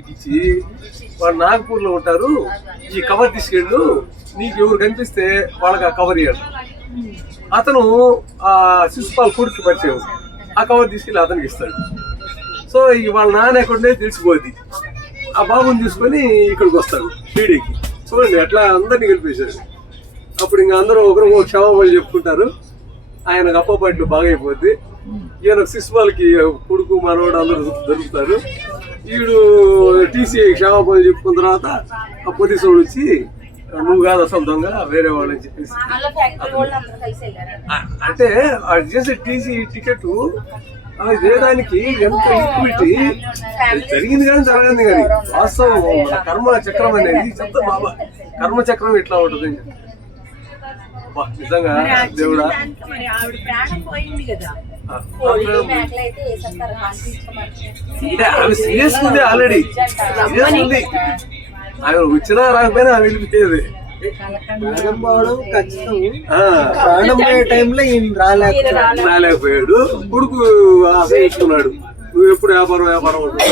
వీళ్ళకి ఇచ్చి వాడు నాగపూర్ లో ఉంటారు, ఈ కవర్ తీసుకెళ్ళు, నీకు ఎవరు కనిపిస్తే వాళ్ళకి ఆ కవర్ ఇవ్వడు. అతను ఆ శిశుపాల్ కొడుకు పరిచయం, ఆ కవర్ తీసుకెళ్ళి అతనికి ఇస్తాడు. సో వాళ్ళ నాన్న ఎక్కడే తెలిసిపోద్ది, ఆ బాబుని తీసుకొని ఇక్కడికి వస్తాడు షిరిడీకి. చూడండి ఎట్లా అందరినీ గెలిపేశారు. అప్పుడు ఇంకా అందరూ ఒకరు క్షమాపణలు చెప్పుకుంటారు, ఆయనకు అప్పపాట్లు బాగా అయిపోద్ది. ఈయన శిశుపాల్కి కొడుకు మనవాడు అందరూ దొరుకుతారు. వీడు టీసీ క్షమాపణలు చెప్పుకున్న తర్వాత ఆ పోలీసు వాడు వచ్చి నువ్వు కాదు అసలు దొంగ, వేరే వాళ్ళు అని చెప్పేసి. అంటే అది చేసే టీసీ టికెట్ అది చేయడానికి ఎంత ఈక్విటీ జరిగింది కానీ జరగదు కానీ వాస్తవం మన కర్మ చక్రం అనేది చెప్తా బాబా. కర్మ చక్రం ఎట్లా ఉంటుంది అని చెప్పి నిజంగా దేవుడా. అంటే ఆమె సీరియస్ ఉంది, ఆల్రెడీ సీరియస్ ఉంది. ఆమె వచ్చినా రాకపోయినా ఆమె వెళ్ళిపోయేది. రాలేకపోయాడు, కొడుకు ఆశిస్తున్నాడు, నువ్వు ఎప్పుడు వ్యాపారం ఉంటుంది.